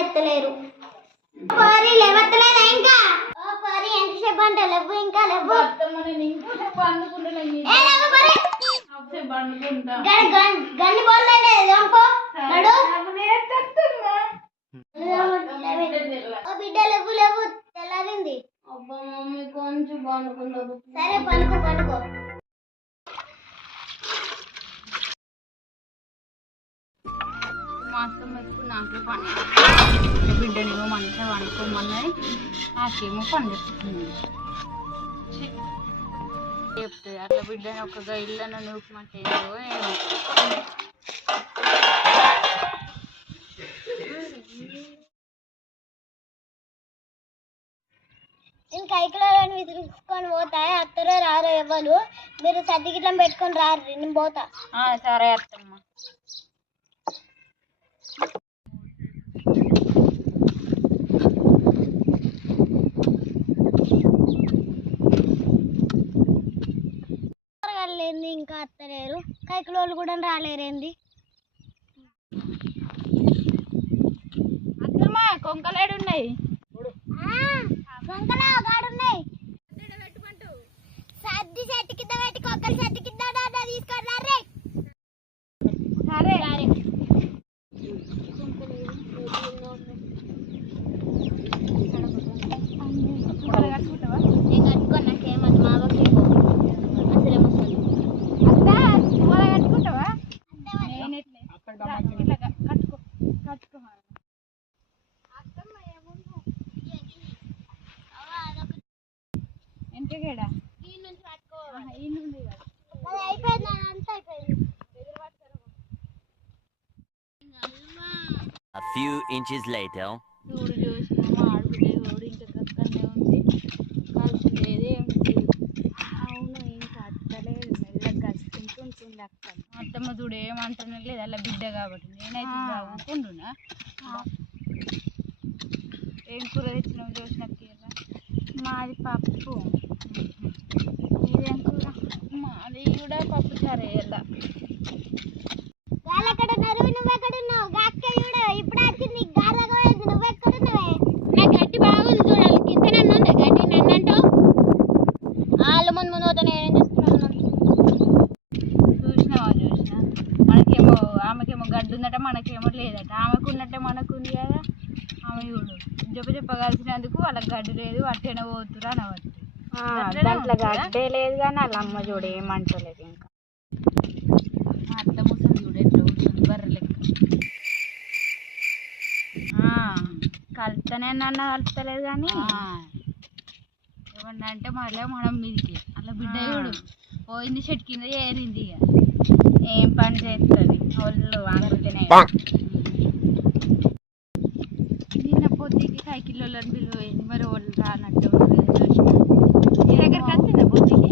ఎత్తలేరు. పోరి లేవత్తలేదా ఇంకా? ఓ పోరి ఎంతసేపు అంట లేవు ఇంకా లేవు. ఏ లేవు పోరి. గన్ గన్ గన్ని పోలేదే చంపు నడు. ఓ బిడ్డ లేవు లేవు తెల్లారింది. కొంచెం పండుకుండదు సరే పనుకో పనుకో మాత్రం ఎక్కువ నాకే పని మంచిగా వండుకోమన్నది నాకేమో పని చెప్తుంది. అట్లా బిడ్డని ఒక గైడ్లను నూకమంటే ఏమో. నేను కైకిలోని విసిరించుకొని పోతా అత్తరో రారో ఎవ్వరు? మీరు సర్దిగిట్లం పెట్టుకొని రారు నేను పోతా. సరే అత్తమ్మ. ఇంకా అత్తలేరు. కైకిలోళ్ళు కూడా రాలేరేంది? అత్తమ్మ కొంకలేడు ఉన్నాయి వంకలో గాడున్నాయి సర్ది చెట్టు కింద పెట్టి కొక్కలు చెట్టు కింద తీసుకొని రే సరే కట్టుకుంటావా నేను కట్టుకొని నాకేమది మా బాబు అసలే ముసలి అత్త పూల కట్టుకుంటావా నేనెట్లే ఇట్లా క- కట్టుకో కట్టుకో ఎంతకేడా ఈ నుండి కాదు. అది అయిపోయింది అంతా అయిపోయింది A few inches later. చూడు చూసినామా ఆడుకునే చూడు ఇంకా ఉంది. అవును ఇంకా అత్తలేదు మెల్లగా కలుసుకుంటూ ఉంటుంది అక్క. అత్తమ్మ చూడు ఏమంటనే లేదు అలా బిడ్డ కాబట్టి. నేనైతే బాగుంటుండునా ఏం కూర తెచ్చినావు చూసినట్టు మాది పప్పు. ఇదేం కూర? మాది కూడా పప్పు చారే ఎలా గాలి ఎక్కడ ఉన్నారు నువ్వు ఎక్కడ ఉన్నావు గాక్క చూడు ఇప్పుడు వచ్చింది గాలి పోయింది నువ్వు ఎక్కడ ఉన్నావే నా గట్టి బాగుంది చూడాలి కిందనే ఉంది గట్టి నన్ను అంటావు వాళ్ళ ముందు ముందు పోతే నేనేం చేస్తున్నాను చూసినావా చూసినా మనకేమో ఆమెకేమో గడ్డు ఉందట మనకేమో లేదట. ఆమెకు ఉన్నట్టే మనకు ఉంది కదా. ఆమె చూడు చెప్ప చెప్ప కలిసినందుకు వాళ్ళకి గడ్డు లేదు అట్టేనే పోతురా అనవచ్చు దాంట్లో గడ్డే లేదు కానీ వాళ్ళ అమ్మ చూడు ఏమంటలేదు ఇంకా. అత్త ముసలి చూడు ఎట్లా కూర్చొని బర్రె లెక్క. నన్ను కానీ ఏమన్నా అంటే మళ్ళీ మనం మీదికి. అట్లా బిడ్డ చూడు పోయింది చెట్టు కింద ఏరింది ఇక. ఏం పని చేస్తుంది? ఒళ్ళు అందుకనే నిన్న పొద్దుకి సైకిళ్ళని పిలిపోయింది మరి వాళ్ళు రానట్టు చూసిన నీ దగ్గరికి వచ్చిందా పొద్దుకి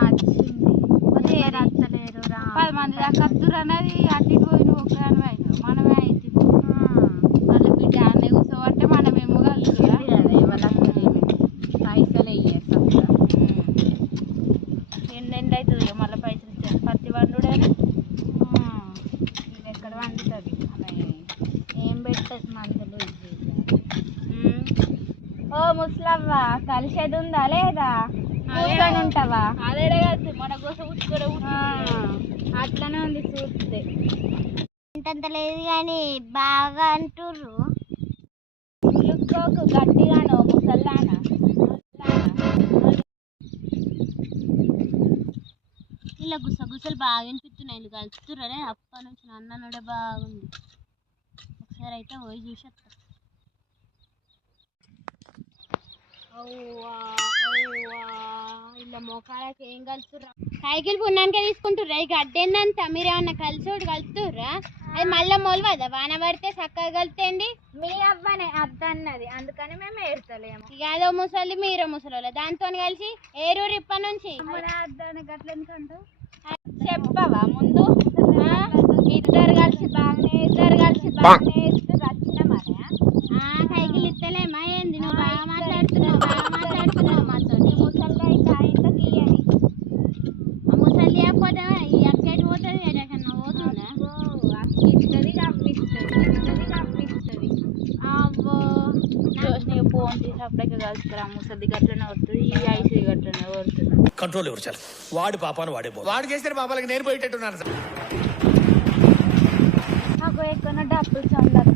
వచ్చింది మరి ఎవరు వస్తలేరు రా పది మంది దాకా వస్తురు అన్నది అటు ఇటు పోయి నువ్వు ఒక్కదానివే అయినావు మనమే అయితే వాళ్ళ బిడ్డ అన్నీ కూర్చోబట్టే మనమేమో కలుగుతురా పైసలు ఇయ్యేస్తాం ఎన్నెండు అవుతుంది ఇక మళ్ళీ పైసలు ఇచ్చారు పత్తి వండుడేనా ఇది ఎక్కడ వండుతుంది ఆమె ఏం పెట్టదు మందులు ఇవి. ఉమ్. ఓ ముసలవ్వ కలిసేది ఉందా లేదా కూర్చొని ఉంటావా? అదే కాదు మన కోసం అట్లనే ఉంది చూస్తే అంతంత లేదు కానీ బాగా అంటుర్రు. పిలుచుకోకు గట్టిగాను ముసల్లానా? ఇలా గుస గుసలు బాగా అనిపిస్తున్నాయి వీళ్ళు కలుస్తుర్రనే అప్పటి నుంచి అన్ననుడే బాగుంది. ఒకసారి అయితే పోయి చూసి వస్తా. ఇలా మోకాలకి ఏం కలుస్తురా సైకిల్ పుణ్యానికే తీసుకుంటుర్రా. ఇక అడ్డేందంత? మీరేమన్నా కలిసోడు కలుపుతుర్రా అది మళ్ళా మొలవదా? వాన పడితే చక్కగా కలుపుతేండి మీ అవ్వనే అద్ద అన్నది అందుకని మేము ఏడతలేము. ఇక అదో ముసలి మీరో ముసలి దాంతో కలిసి ఏరూరు ఇప్పటి నుంచి. అద్దాన్ని గట్ల ఎందుకంటావు చెప్పవా ముందు? ఇద్దరు కలిసి బాగానే ఇద్దరు కలిసి బాగానే ఇస్తే వచ్చిన మరి ఆ? సైకిల్ ఇస్తలేమా? ఏంది నువ్వు బాగా మాట్లాడుతున్నావు బాగా మాట్లాడుతున్నావు మాతో ముసలి అయితే ఇయ్యని ఆ ముసలి లేకపోతే ఈ పోతుంది? ఎక్కడన్నా పోతుందా? ఇస్తుంది కప్పిస్తుంది ఇస్తుంది కప్పిస్తుంది అవ్వో నీకు ఫోన్ తీసి అప్పుడే కలుసుకురా ముసది గట్లనే వస్తుంది ఈ ఐసీ గట్లనే వస్తుంది కంట్రోల్ ఎవరు చాలు వాడి పాపాను వాడే వాడు చేసిన పాపాలకి నేను పోయేటట్టున్నాను. సార్ డబ్బులు చల్లదు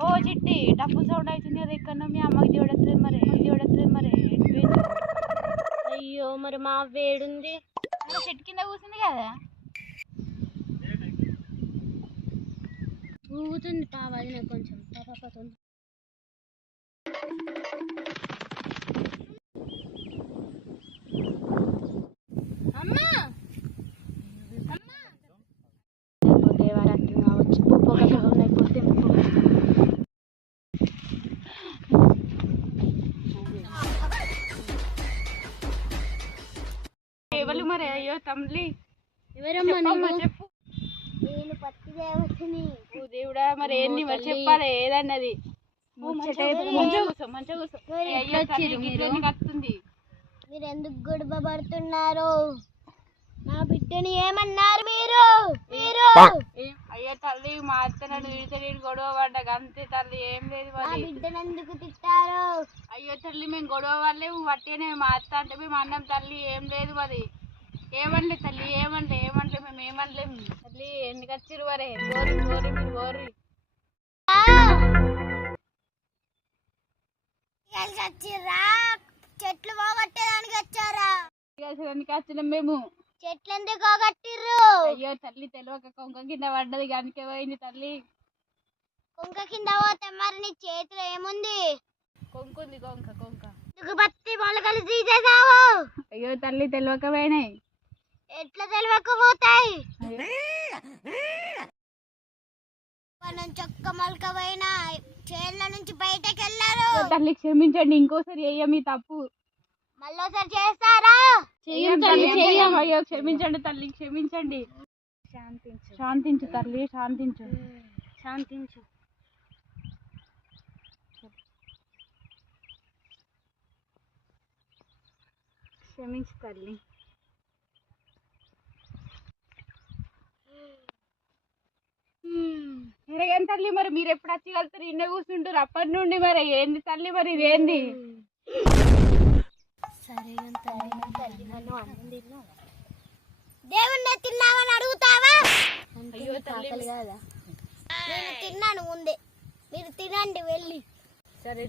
ఓ చిట్టి డబ్బు సౌండ్ అవుతుంది కదా ఎక్కడ మీ అమ్మకి చూడట్లేదు మరి చూడట్లేదు మరి? అయ్యో మరి మా వేడుంది చెట్టు కింద కూర్చుంది కదా. ఊగుతుంది అది నాకు కొంచెం. పాప ఎవరమ్మా చెప్పు. నేను పత్తి దేవతని. దేవుడా మరి ఏంది మరి చెప్పాలి ఏదన్నది? మరి? ఎందుకు గొడవ పడుతున్నారు? నా బిడ్డని ఏమన్నారు మీరు? మీరు? ఏం- అయ్యో తల్లి మా అత్త నన్ను విడితే నేను గొడవ పడ్డా. అంతే తల్లి ఏం లేదు బిడ్డని ఎందుకు తిట్టారు? అయ్యో తల్లి మేము గొడవ వల్లే వట్టేనే మా అత్త అంటే మేము అన్నం తల్లి ఏం లేదు మరి. ఏమనలే తల్లి ఏమనలే ఏమనలే మేము ఏమనలేము తల్లి ఎందుకు వచ్చిర్రు వరే గోరి గోరి మీరు గోరి. చెట్లు పోగొట్టేదానికి వచ్చారా? ఎందుకు వచ్చినాం మేము. చెట్లు ఎందుకు పోగొట్టిర్రు? అయ్యో తల్లి తెలియక కొంక కింద పడ్డది కనుక పోయింది తల్లి. కుంక కింద పోతే మరి నీ చేతిలో ఏముంది? కొంకుంది కొంక కొంక. బత్తి మొలకలు తీసేసావు అయ్యో తల్లి తెలియక పోయినాయి. ఎట్లా తెలియకపోతాయి నుంచి ఒక్క మొలక పోయినా చేనుల నుంచి బయటకు వెళ్ళారు. తల్లి క్షమించండి ఇంకోసారి అయ్యా మీ తప్పు. మళ్ళీసారి చేస్తారా? చెయ్యం తల్లి చెయ్యం. అయ్యో క్షమించండి తల్లి క్షమించండి. శాంతించు. శాంతించు తల్లి శాంతించు. శాంతించు. క్షమించు తల్లి. ఎరగని తల్లి మరి? మీరు ఎప్పుడు వచ్చి వెళ్తారు? ఇన్నే కూర్చుంటారు అప్పటి నుండి మరి ఏంది తల్లి మరి? ఇదేంది? దేవుణ్ణి తిన్నావని అడుగుతావా? అయ్యో తల్లి నేను తిన్నాను ముందే. మీరు తినండి వెళ్ళి. సరే